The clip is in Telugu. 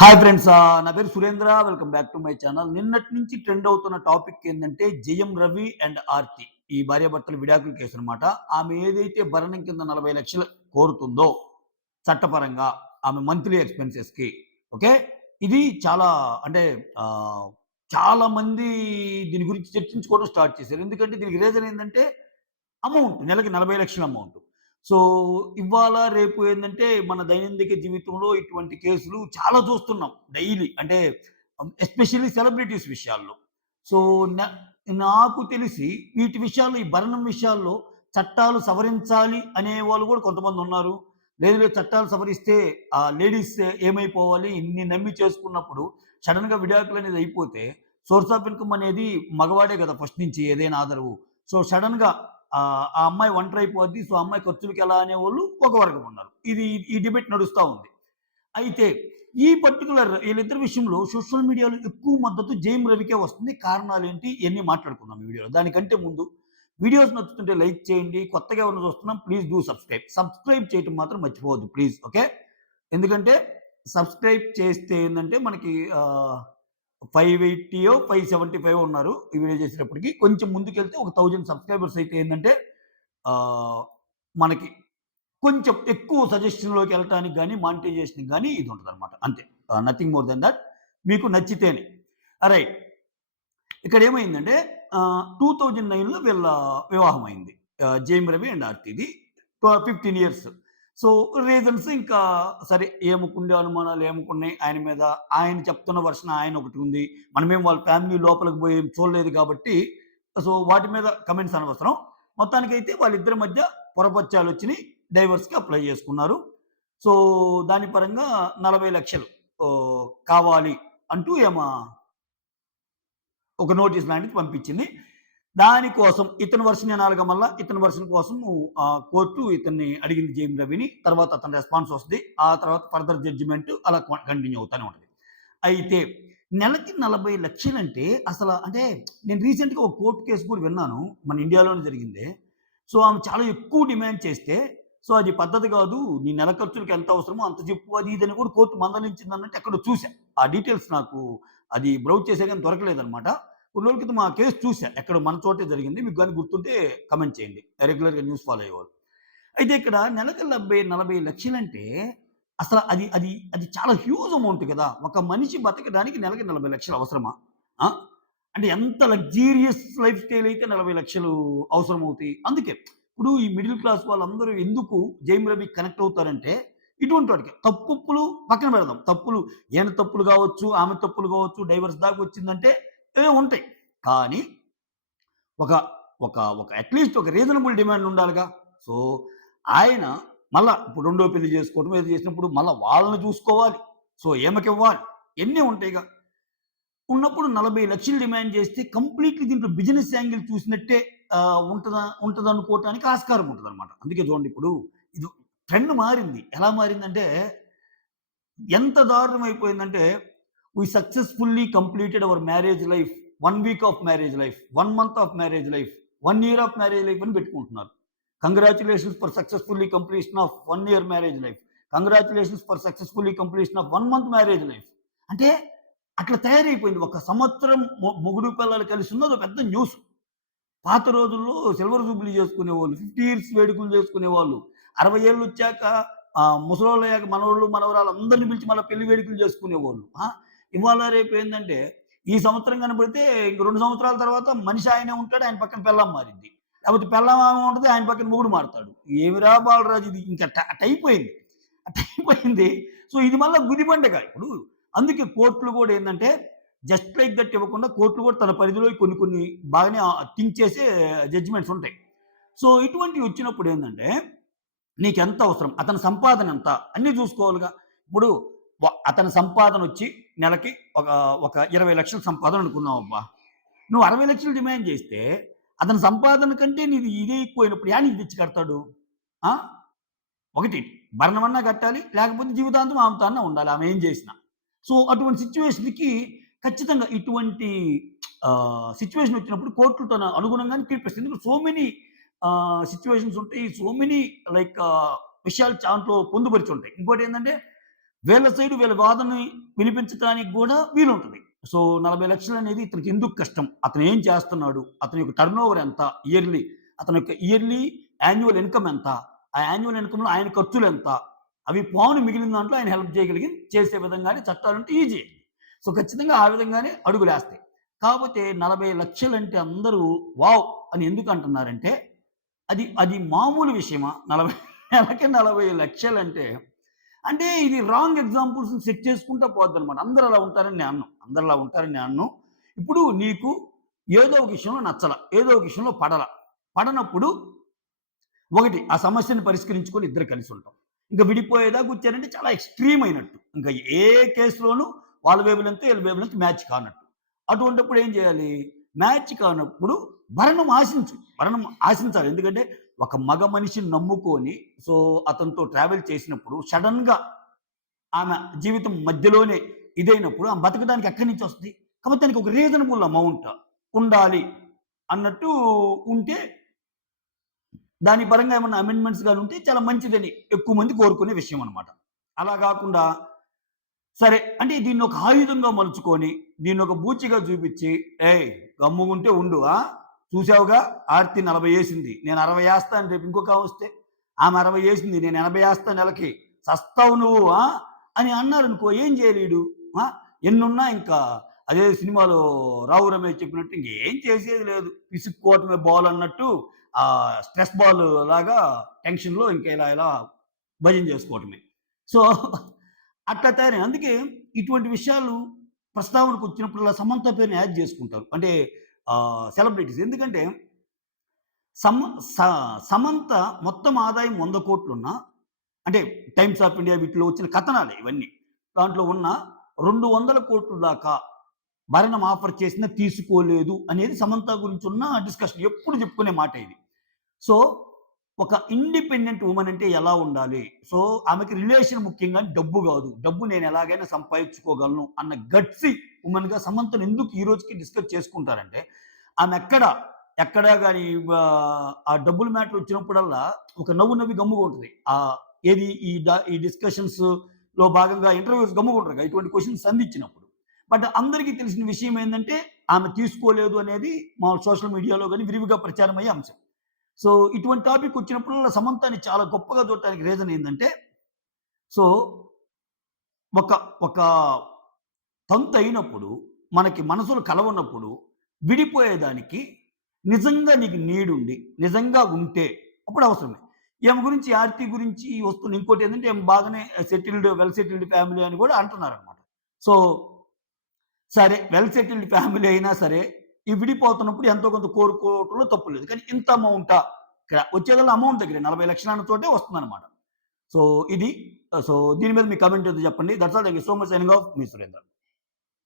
హాయ్ ఫ్రెండ్స్, నా పేరు Surendra. Welcome back to my channel. నిన్నటి నుంచి ట్రెండ్ అవుతున్న టాపిక్ ఏంటంటే జయం రవి అండ్ ఆర్తి, ఈ భార్యాభర్తల విడాకుల కేసు అనమాట. ఆమె ఏదైతే భరణం కింద 40 లక్షలు కోరుతుందో చట్టపరంగా, ఆమె మంత్లీ ఎక్స్పెన్సెస్కి, ఓకే, ఇది చాలా అంటే ఆ, చాలా మంది దీని గురించి చర్చించుకోవడం స్టార్ట్ చేశారు. ఎందుకంటే దీనికి రీజన్ ఏంటంటే అమౌంట్, నెలకి 40 లక్షల అమౌంట్. సో, ఇవాళ రేపు ఏందంటే మన దైనందిక జీవితంలో ఇటువంటి కేసులు చాలా చూస్తున్నాం డైలీ. అంటే ఎస్పెషల్లీ సెలబ్రిటీస్ విషయాల్లో. సో, న నాకు తెలిసి వీటి విషయాల్లో, ఈ భరణం విషయాల్లో చట్టాలు సవరించాలి అనేవాళ్ళు కూడా కొంతమందున్నారు. లేదు లేదు, చట్టాలు సవరిస్తే లేడీస్ ఏమైపోవాలి, ఇన్ని నమ్మి చేసుకున్నప్పుడు సడెన్‌గా విడాకులనేది అయిపోతే సోర్స్ ఆఫ్ ఇన్‌కమ్ అనేది మగవాడే గదా ఫస్ట్ నుంచి ఏదైనా ఆదరవు. సో, సడెన్‌గా ఆ అమ్మాయి ఒంటరైపోద్ది. సో, ఆ అమ్మాయి ఖర్చులకెలా అనేవోళ్ళు ఒక వర్గం ఉన్నారు. ఈ డిబేట్ నడుస్తా ఉంది. అయితే ఈ పర్టిక్యులర్ ఈళ్ళిద్దరి విషయంలో సోషల్ మీడియాలో ఎక్కువ మద్దతు జయం రవికే వస్తుంది. కారణాలేంటి ఇయన్నీ మాట్లాడుకుందాం ఈ వీడియోలో. దానికంటే ముందు వీడియోస్ నచ్చుతుంటే లైక్ చేయండి. కొత్తగా ఎవరైనా చూస్తున్నాం ప్లీజ్ డూ సబ్స్క్రైబ్. సబ్స్క్రైబ్ చేయటం మాత్రం మర్చిపోవద్దు ప్లీజ్. ఓకే. ఎందుకంటే సబ్స్క్రైబ్ చేస్తే ఏందంటే మనకి 580 575 ఉన్నారు ఈ వీడియో చేసేటప్పటికి. కొంచెం ముందుకెళ్తే ఒక 1000 సబ్స్క్రైబర్స్ అయితే ఏందంటే ఆహ్, మనకి కొంచెం ఎక్కువ సజెషన్‌లోకి వెళ్ళటానికి గాని, మానిటైజేషన్‌కి గాని ఇది ఉంటదనమాట. అంతే. Nothing more than that. మీకు నచ్చితేనే. రైట్. ఇక్కడేమైందంటే 2009లో వీళ్ళ వివాహం అయింది. జేమ్ రవి అండ్ ఆర్తిది. 15 ఇయర్స్. సో, రీజన్స్ ఇంకా సరే, ఏమకుండే అనుమానాలు ఏమకున్నాయి ఆయన మీద. ఆయన చెప్తున్న వర్షన్ ఆయన ఒకటి ఉంది. మనమేం వాళ్ళ ఫ్యామిలీ లోపలికి పోయి ఏం చూడలేదు కాబట్టి, సో, వాటి మీద కమెంట్స్ అనవసరం. మొత్తానికైతే వాళ్ళిద్దరి మధ్య పొరపచ్చాలొచ్చినియి. డైవర్స్‌కి అప్లై చేసుకున్నారు. సో, దాని పరంగా 40 లక్షలు కావాలి అంటూ ఒక నోటీస్ లాంటిది పంపించింది. దానికోసం ఇతని వర్షన్ వినాలిగా, మళ్ళా ఇతని వర్షన్ కోసం కోర్టు ఇతన్ని అడిగింది జేమ్ రవిని. తర్వాత అతని రెస్పాన్స్ వస్తది. ఆ తర్వాత ఫర్దర్ జడ్జిమెంట్ అలా కంటిన్యూ అవుతానే ఉంటది. అయితే నెలకి 40 లక్షలు అంటే అసల అంటే నేను రీసెంట్‌గా ఒక కోర్ట్ కేస్ కూడా విన్నాను. మన ఇండియాలోనే జరిగిందే. సో, ఆమె చాలా ఎక్కువ డిమాండ్ చేస్తే, సో, అది పద్ధతి కాదు. నీ నెల ఖర్చులకి ఎంత అవసరమో అంత చెప్పు అది ఇది అని కూడా కోర్ట్ మందలించిందన్నట్టు ఎక్కడో చూసా. ఆ డీటెయిల్స్ నాకు అది బ్రౌజ్ చేసా గాని దొరకలేదన్నమాట. కొన్ని రోజుల క్రితం ఆ కేస్ చూసా. ఎక్కడో మన చోటే జరిగింది. మీకు గాని గుర్తుంటే కామెంట్ చేయండి. రెగ్యులర్‌గా న్యూస్ ఫాలో అయ్యేవాళ్ళు. అయితే ఇక్కడ నెలకి 40 లక్షలంటే అసల అది చాలా హ్యూజ్ అమౌంట్ కదా! ఒక మనిషి బతకడానికి నెలకి 40 లక్షలు అవసరమా? ఆ! అంటే ఎంత లగ్జూరియస్ లైఫ్ స్టైల్ అయితే 40 లక్షలు అవసరమవుతాయి. అందుకే ఇప్పుడు ఈ మిడిల్ క్లాస్ వాళ్ళందరూ ఎందుకు జైమ్ రవికి కనెక్ట్ అవుతారంటే, ఇటువంటి వాటికి. తప్పొప్పులు పక్కన పెడదాం. తప్పులు ఈయన తప్పులు కావచ్చు, ఆమె తప్పులు కావచ్చు, డైవర్స్ దాకా వచ్చిందంటే ఏవో ఉంటాయి. కానీ ఒక ఒక అట్‌లీస్ట్ ఒక రీజనబుల్ డిమాండ్ ఉండాలిగా. సో, ఆయన మళ్ళా ఇప్పుడు రెండో పెళ్లి చేసుకోవడం ఏదో చేసినప్పుడు మళ్ళా వాళ్ళని చూసుకోవాలి. సో, ఈమెకివ్వాలి. ఇయన్నీ ఉంటాయిగా. ఉన్నప్పుడు 40 లక్షలు డిమాండ్ చేస్తే కంప్లీట్‌లీ దీంట్లో బిజినెస్ యాంగిల్ చూసినట్టే ఉంటదనుకోవటానికి ఆస్కారం ఉంటదనమాట. అందుకే చూడండి, ఇప్పుడు ఇది ట్రెండ్ మారింది. ఎలా మారిందంటే ఎంత దారుణం అయిపోయిందంటే, we successfully completed our marriage life. 1 week of marriage life, 1 month of marriage life, 1 year of marriage life అని పెట్టుకుంటున్నారు. Congratulations for successfully completion of 1 year marriage life. Congratulations for successfully completion of 1 month marriage life. అంటే అట్లా తయారైపోయింది. ఒక సంవత్సరం మొగుడు పెళ్ళాలు కలిసి ఉన్నది ఒక పెద్ద న్యూస్. పాత రోజుల్లో సిల్వర్ జూబ్లీ చేసుకునేవాళ్ళు. 50 ఇయర్స్ వేడుకలు చేసుకునేవాళ్ళు. 60 ఏళ్ళొచ్చాక ముసలోళ్ళయ్యాక మనవళ్ళు, మనవరాళ్ళు అందరిని పిలిచి మళ్ళా పెళ్లి వేడుకలు చేసుకునేవాళ్ళు. ఇవాళ రేపు ఏందంటే, ఈ సంవత్సరం కనపడితే ఇంక 2 సంవత్సరాల తర్వాత మనిషి ఆయనే ఉంటాడు. ఆయన పక్కన పెళ్ళాం మారిద్ది. లేకపోతే పెళ్ళాం ఆమె ఉంటది. ఆయన పక్కన మొగుడు మారతాడు. ఏమిరా బాలరాజు ఇది, ఇంక అటయిపోయింది. అటయిపోయింది. సో, ఇది మళ్ళా గుదిబండగా ఇప్పుడు. అందుకే కోర్టులు గూడా ఏందంటే, జస్ట్ లైక్ దట్ ఇవ్వకుండా కోర్టులు కూడా తన పరిధిలో కొన్ని కొన్ని బాగానే థింక్ చేసే జడ్జిమెంట్స్ ఉంటాయి. సో, ఇటువంటివి వచ్చినప్పుడు ఏందంటే, నీకెంత అవసరం? అతని సంపాదన ఎంత? అన్నీ చూసుకోవాలిగా. ఇప్పుడు అతని సంపాదనొచ్చి నెలకి ఒక ఒక 20 లక్షల సంపాదన అనుకుందాం అబ్బా! నువ్వు 60 లక్షలు డిమాండ్ చేస్తే, అతని సంపాదన కంటే నీది ఇదే ఎక్కువైనప్పుడు యాడికి తెచ్చి కడతాడు? ఆ! ఒకటి భరణమన్నా కట్టాలి. లేకపోతే జీవితాంతం ఆమెతో అన్నా ఉండాలి, ఆమె ఏం చేసినా. సో, అటువంటి సిట్యుయేషన్‌కి ఖచ్చితంగా ఇటువంటి సిట్యుయేషన్ వచ్చినప్పుడు కోర్టులు తన అనుగుణంగానే తీర్పిస్తాయి. ఎందుకంటే సో మెనీ సిట్యుయేషన్స్ ఉంటాయి. సో మెనీ లైక్ విషయాలు దాంట్లో పొందుపరిచి ఉంటాయి. ఇంకోటేంటంటే వీళ్ళ సైడ్ వీళ్ళ వాదనని వినిపించటానికి గూడా వీలుంటది. సో, 40,00,000 అనేది ఇతనికి ఎందుకు కష్టం? అతను ఏం చేస్తున్నాడు? అతని యొక్క టర్నోవర్ ఎంత? ఇయర్లీ అతని యొక్క ఇయర్లీ యాన్యువల్ ఇన్‌కమ్ ఎంత? ఆ యాన్యువల్ ఇన్‌కమ్‌లో ఆయన ఖర్చులెంత? అవి పోను మిగిలిన దాంట్లో ఆయన హెల్ప్ చేసే విధంగానే చట్టాలుంటే ఈజీ. సో, ఖచ్చితంగా ఆ విధంగానే అడుగులేస్తాయి. కాపోతే 40,00,000 అంటే అందరూ వావ్! అని ఎందుకు అంటున్నారంటే, అది అది మామూలు విషయమా? 40 నెలకి 40,00,000 అంటే ఇది రాంగ్ ఎగ్జాంపుల్స్‌ని సెట్ చేసుకుంటా పోద్దనమాట. అందరూ అలా ఉంటారని నేను అనను. అందరూ అలా ఉంటారని నేను అనను. ఇప్పుడు నీకు ఏదో ఒక విషయంలో నచ్చల. ఏదో ఒక విషయంలో పడల. పడనప్పుడు ఒకటి ఆ సమస్యను పరిష్కరించుకొని ఇద్దరు కలిసి ఉంటాం. ఇంక విడిపోయేదాకా వచ్చారంటే చాలా ఎక్స్‌ట్రీమ్ అయినట్టు. ఇంకా ఏ కేస్‌లోనూ వాళ్ళ వేవ్ లెంగ్త్, వీళ్ళ వేవ్ లెంగ్త్ మ్యాచ్ కానట్టు. అటువంటప్పుడు ఏం చేయాలి? మ్యాచ్ కానప్పుడు భరణం ఆశించు. భరణం ఆశించాలి. ఎందుకంటే ఒక మగ మనిషిని నమ్ముకొని సో, అతనితో ట్రావెల్ చేసినప్పుడు సడెన్‌గా ఆమె జీవితం మధ్యలోనే ఇదైనప్పుడు ఆమె బతకడానికి ఎక్కడి నుంచి వస్తది? కాబట్టి దానికి ఒక రీజనబుల్ అమౌంట్ ఉండాలి అన్నట్టు ఉంటే దాని పరంగా ఏమన్నా అమెండ్‌మెంట్స్ గాని ఉంటే చాలా మంచిదని ఎక్కువ మంది కోరుకునే విషయం అన్నమాట. అలా గాకుండా సరే అంటే దీన్నొక ఆయుధంగా మలుచుకొని, దీన్నొక బూచిగా చూపిచ్చి, "ఏయ్! గమ్ముగుంటే ఉండు చూసావుగా ఆర్తి 40 ఏసింది. నేను 60 ఏస్తాను రేపు ఇంకొకామొస్తే. ఆమె 60 ఏసింది. నేను 80 ఏస్తా నెలకి. సస్తావు నువ్వు అని అన్నారనుకో ఏం జేయాలి ఈడు? ఆ! ఎన్నున్నా ఇంకా అదే సినిమాలో 'రావు రమేష్' చెప్పినట్టు ఇంకేం చేసేది లేదు. విసుక్కోవటమే బాల్ అన్నట్టు స్ట్రెస్ బాల్ లాగా టెన్షన్‌లో ఇంకా ఇలా ఇలా భజన చేసుకోవటమే. సో, అట్లా తయారయ్యారు. అందుకే ఇటువంటి విషయాలు ప్రస్తావనకొచ్చినప్పుడల్లా సమంత పేరుని యాడ్ జేసుకుంటారు. అంటే సెలబ్రిటీస్. ఎందుకంటే సమ స సమంత మొత్తం ఆదాయం 100,00,00,000 అంటే 'టైమ్స్ ఆఫ్ ఇండియా' వీటిలో వచ్చిన కథనాలే ఇవన్నీ. దాంట్లో ఉన్న 200,00,00,000 దాకా భరణం ఆఫర్ చేసినా తీసుకోలేదు అనేది సమంత గురించున్న డిస్కషన్. ఎప్పుడు చెప్పుకునే మాటే ఇది. సో, ఒక ఇండిపెండెంట్ వుమన్ అంటే ఎలా ఉండాలి? సో, ఆమెకి రిలేషన్ ముఖ్యం గాని డబ్బు గాదు. డబ్బు నేను ఎలాగైనా సంపాదించుకోగలను అన్న గట్సీ వుమన్‌గా సమంతను ఎందుకు ఈ రోజుకి డిస్కస్ చేసుకుంటారంటే, ఆమె ఎక్కడ గాని ఆ డబ్బుల మ్యాటర్ వచ్చినప్పుడల్లా ఒక నవ్వు నవ్వి గమ్ముగా ఉంటది. ఏది ఈ డిస్కషన్స్‌లో భాగంగా ఇంటర్‌వ్యూస్ గమ్ముగా ఉంటారుగా ఇటువంటి క్వెషన్స్ సంధించినప్పుడు. బట్ అందరికీ తెలిసిన విషయం ఏందంటే, ఆమె తీసుకోలేదు అనేది మా సోషల్ మీడియాలో గాని విరివిగా ప్రచారమయ్యే అంశం. సో, ఇటువంటి టాపిక్ వచ్చినప్పుడల్లా సమంతని చాలా గొప్పగా చూడటానికి రీజన్ ఏందంటే, సో, ఒక ఒక తంతయినప్పుడు, మనకి మనసులు కలవనప్పుడు, విడిపోయేదానికి నిజంగా నీకు నీడుండి, నిజంగా ఉంటే అప్పుడు అవసరమే. ఈమె గురించి, ఆర్తి గురించి వస్తున్న ఇంకోటేంటంటే, ఈమె బాగానే వెల్ సెటిల్డ్ ఫ్యామిలీ అని గూడా అంటున్నారనమాట. సో, సరే వెల్ సెటిల్డ్ ఫ్యామిలీ అయినా సరే, ఈ విడిపోతున్నప్పుడు ఎంతో కొంత కోరుకోవటంలో తప్పు లేదు. కానీ ఇంత అమౌంటా? ఇక్కడ వచ్చేదల్లా అమౌంట్ దగ్గరే 40,00,000 అన్న చోటే వస్తుందనమాట. సో, ఇది సో, దీని మీద మీ కామెంట్ ఏదో చెప్పండి. That's all. Thank you so much. Signing off me Surendra.